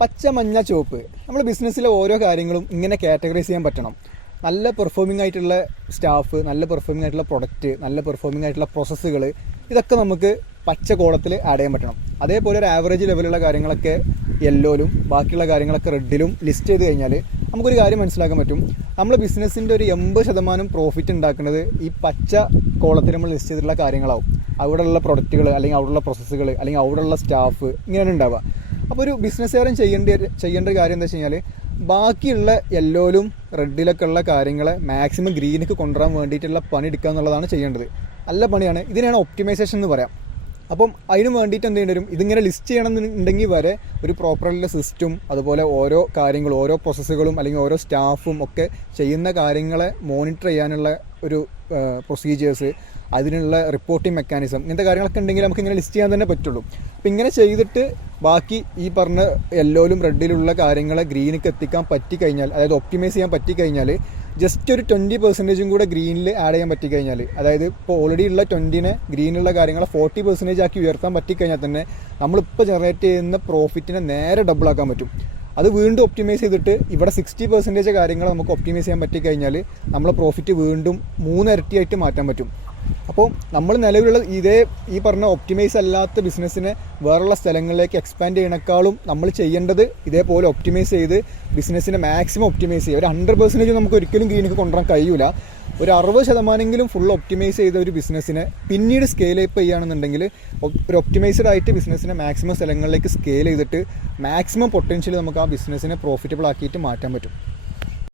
പച്ച, മഞ്ഞ, ചുവപ്പ്. നമ്മൾ ബിസിനസ്സിലെ ഓരോ കാര്യങ്ങളും ഇങ്ങനെ കാറ്റഗറൈസ് ചെയ്യാൻ പറ്റണം. നല്ല പെർഫോമിംഗ് ആയിട്ടുള്ള സ്റ്റാഫ്, നല്ല പെർഫോമിംഗ് ആയിട്ടുള്ള പ്രൊഡക്റ്റ്, നല്ല പെർഫോമിംഗ് ആയിട്ടുള്ള പ്രോസസ്സുകൾ, ഇതൊക്കെ നമുക്ക് പച്ച കോളത്തിൽ ആഡ് ചെയ്യാൻ പറ്റണം. അതേപോലെ ഒരു ആവറേജ് ലെവലുള്ള കാര്യങ്ങളൊക്കെ യെല്ലോയിലും ബാക്കിയുള്ള കാര്യങ്ങളൊക്കെ റെഡിലും ലിസ്റ്റ് ചെയ്ത് കഴിഞ്ഞാൽ നമുക്കൊരു കാര്യം മനസ്സിലാക്കാൻ പറ്റും. നമ്മൾ ബിസിനസ്സിൻ്റെ ഒരു 80% പ്രോഫിറ്റ് ഉണ്ടാക്കുന്നത് ഈ പച്ച കോളത്തിൽ നമ്മൾ ലിസ്റ്റ് ചെയ്തിട്ടുള്ള കാര്യങ്ങളാവും. അവിടെയുള്ള പ്രൊഡക്റ്റുകൾ, അല്ലെങ്കിൽ അവിടെയുള്ള പ്രോസസ്സുകൾ, അല്ലെങ്കിൽ അവിടെയുള്ള സ്റ്റാഫ്, ഇങ്ങനെയാണ് ഉണ്ടാവുക. അപ്പോൾ ഒരു ബിസിനസ്സുകാരൻ ചെയ്യേണ്ട കാര്യം എന്താ വെച്ച് കഴിഞ്ഞാൽ, ബാക്കിയുള്ള യെല്ലോയിലും റെഡിലൊക്കെ ഉള്ള കാര്യങ്ങളെ മാക്സിമം ഗ്രീനിക്ക് കൊണ്ടുവരാൻ വേണ്ടിയിട്ടുള്ള പണി എടുക്കുക എന്നുള്ളതാണ് ചെയ്യേണ്ടത്. നല്ല പണിയാണ്. ഇതിനാണ് ഒപ്റ്റിമൈസേഷൻ എന്ന് പറയാം. അപ്പം അതിന് വേണ്ടിയിട്ട് എന്ത് ചെയ്യേണ്ടി വരും, ഇതിങ്ങനെ ലിസ്റ്റ് ചെയ്യണമെന്നുണ്ടെങ്കിൽ വരെ ഒരു പ്രോപ്പറായിട്ടുള്ള സിസ്റ്റം, അതുപോലെ ഓരോ കാര്യങ്ങളും, ഓരോ പ്രോസസ്സുകളും അല്ലെങ്കിൽ ഓരോ സ്റ്റാഫും ഒക്കെ ചെയ്യുന്ന കാര്യങ്ങളെ മോണിറ്റർ ചെയ്യാനുള്ള ഒരു പ്രൊസീജിയേഴ്സ്, അതിനുള്ള റിപ്പോർട്ടിംഗ് മെക്കാനിസം, ഇങ്ങനത്തെ കാര്യങ്ങളൊക്കെ ഉണ്ടെങ്കിൽ നമുക്ക് ഇങ്ങനെ ലിസ്റ്റ് ചെയ്യാൻ തന്നെ പറ്റുള്ളൂ. അപ്പോൾ ഇങ്ങനെ ചെയ്തിട്ട് ബാക്കി ഈ പറഞ്ഞ യെല്ലോയിലും റെഡിലുള്ള കാര്യങ്ങളെ ഗ്രീനിക്ക് എത്തിക്കാൻ പറ്റിക്കഴിഞ്ഞാൽ, അതായത് ഒപ്റ്റിമൈസ് ചെയ്യാൻ പറ്റിക്കഴിഞ്ഞാൽ, ജസ്റ്റ് ഒരു 20% കൂടെ ഗ്രീനിൽ ആഡ് ചെയ്യാൻ പറ്റിക്കഴിഞ്ഞാൽ, അതായത് ഇപ്പോൾ ഓൾറെഡി ഉള്ള 20നെ ഗ്രീനിലുള്ള കാര്യങ്ങളെ 40% ആക്കി ഉയർത്താൻ പറ്റിക്കഴിഞ്ഞാൽ തന്നെ നമ്മളിപ്പോൾ ജനറേറ്റ് ചെയ്യുന്ന പ്രോഫിറ്റിനെ നേരെ ഡബിൾ ആക്കാൻ പറ്റും. അത് വീണ്ടും ഒപ്റ്റിമൈസ് ചെയ്തിട്ട് ഇവിടെ 60% കാര്യങ്ങൾ നമുക്ക് ഒപ്റ്റിമൈസ് ചെയ്യാൻ പറ്റിക്കഴിഞ്ഞാൽ നമ്മളെ പ്രോഫിറ്റ് വീണ്ടും 3 ഇരട്ടിയായിട്ട് മാറ്റാൻ പറ്റും. അപ്പോൾ നമ്മൾ നിലവിലുള്ള ഈ പറഞ്ഞ ഒപ്റ്റിമൈസ് അല്ലാത്ത ബിസിനസ്സിനെ വേറെയുള്ള സ്ഥലങ്ങളിലേക്ക് എക്സ്പാൻഡ് ചെയ്യണേക്കാളും നമ്മൾ ചെയ്യേണ്ടത് ഇതേപോലെ ഒപ്റ്റിമൈസ് ചെയ്ത് ബിസിനസ്സിനെ മാക്സിമം ഒപ്റ്റിമൈസ് ചെയ്യുക. ഒരു 100% നമുക്ക് ഒരിക്കലും ഗ്രീനിക്ക് കൊണ്ടുവരാൻ കഴിയില്ല. ഒരു 60% ഫുൾ ഒപ്റ്റിമൈസ് ചെയ്ത ഒരു ബിസിനസ്സിനെ പിന്നീട് സ്കെയിൽ അപ്പ് ചെയ്യുകയാണെന്നുണ്ടെങ്കിൽ, ഒരു ഒപ്റ്റിമൈസ്ഡ് ആയിട്ട് ബിസിനസ്സിനെ മാക്സിമം സ്ഥലങ്ങളിലേക്ക് സ്കെയിൽ ചെയ്തിട്ട് മാക്സിമം പൊട്ടൻഷ്യൽ നമുക്ക് ആ ബിസിനസ്സിനെ പ്രോഫിറ്റബിൾ ആക്കിയിട്ട് മാറ്റാൻ പറ്റും.